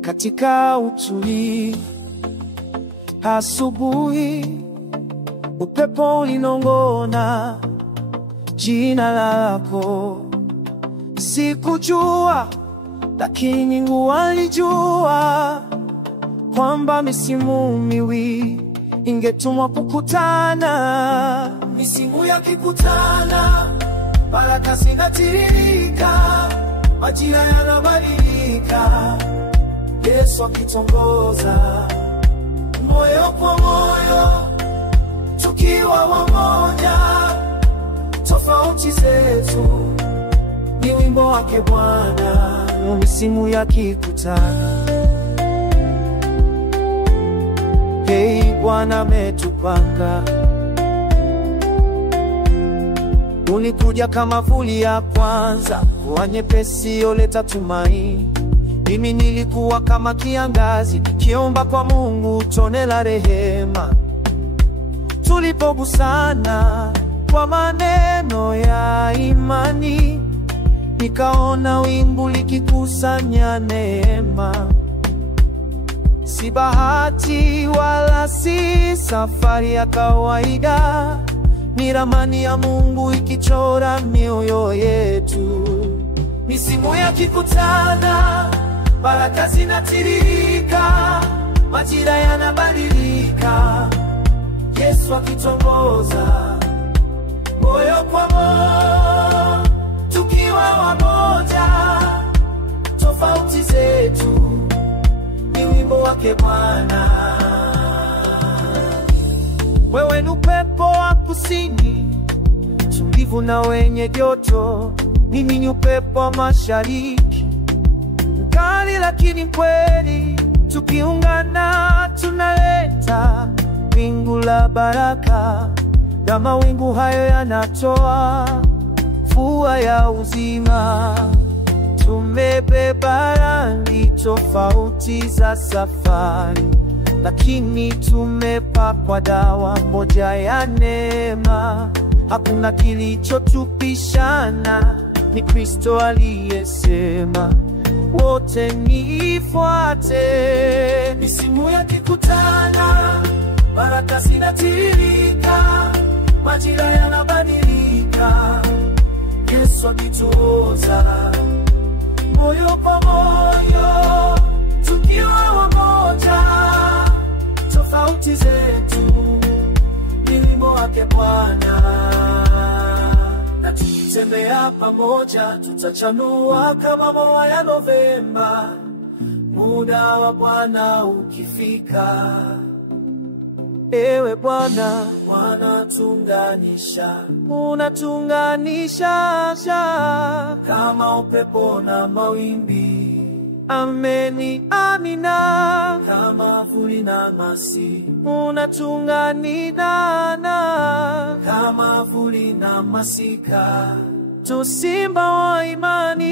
Katika utulivu asubuhi, upepo ulinong'ona jina lako. Sikujua, lakini Mungu alijua kwamba misimu miwili ingetumwa kukutana. Misimu yakikutana, baraka zinatiririka, majira yanabadilika. Yesu akitongoza, moyo kwa moyo, tukiwa wamoja. Tofauti zetu ni wimbo wake Bwana. Misimu yakikutana, hey, Bwana ametupanga. Ulikuja kama vuli ya kwanza, mvua nyepesi yoleta tumaini. Mimi nilikuwa kama kiangazi, kiomba kwa Mungu tone la rehema. Tulipogusana kwa maneno ya imani, nikaona wingu likikusanya neema. Si bahati wala si safari ya kawaida, ni ramani ya Mungu ikichora mioyo yetu. Misimu yakikutana, baraka zinatiririka, majira yanabadilika. Yesu akitongoza, moyo kwa moyo, tukiwa wamoja. Tofauti zetu ni wimbo wake Bwana. Wewe ni upepo wa kusini, tulivu na wenye joto. Mimi ni upepo wa mashariki, mkali lakini kweli. Tukiungana tunaleta wingu la baraka, na mawingu hayo yanatoa mvua ya uzima. Tumebeba rangi tofauti za safari, lakini tumepakwa dawa moja ya neema. Hakuna kilichotupishana, ni Kristo aliyesema, wote nifuate. Misimu yakikutana, baraka zinatiririka, majira yanabadilika. Yesu akituongoza, moyo kwa moyo, tukiwa wamoja. Tofauti zetu ni wimbo wake Bwana, na tukitembea pamoja tutachanua kama maua ya Novemba. Muda wa Bwana ukifika, ewe Bwana, unatuunganisha kama upepo na mawimbi. Ameni, amina, kama vuli na masi. Unatuunganisha kama vuli na masika, tusimba wa imani.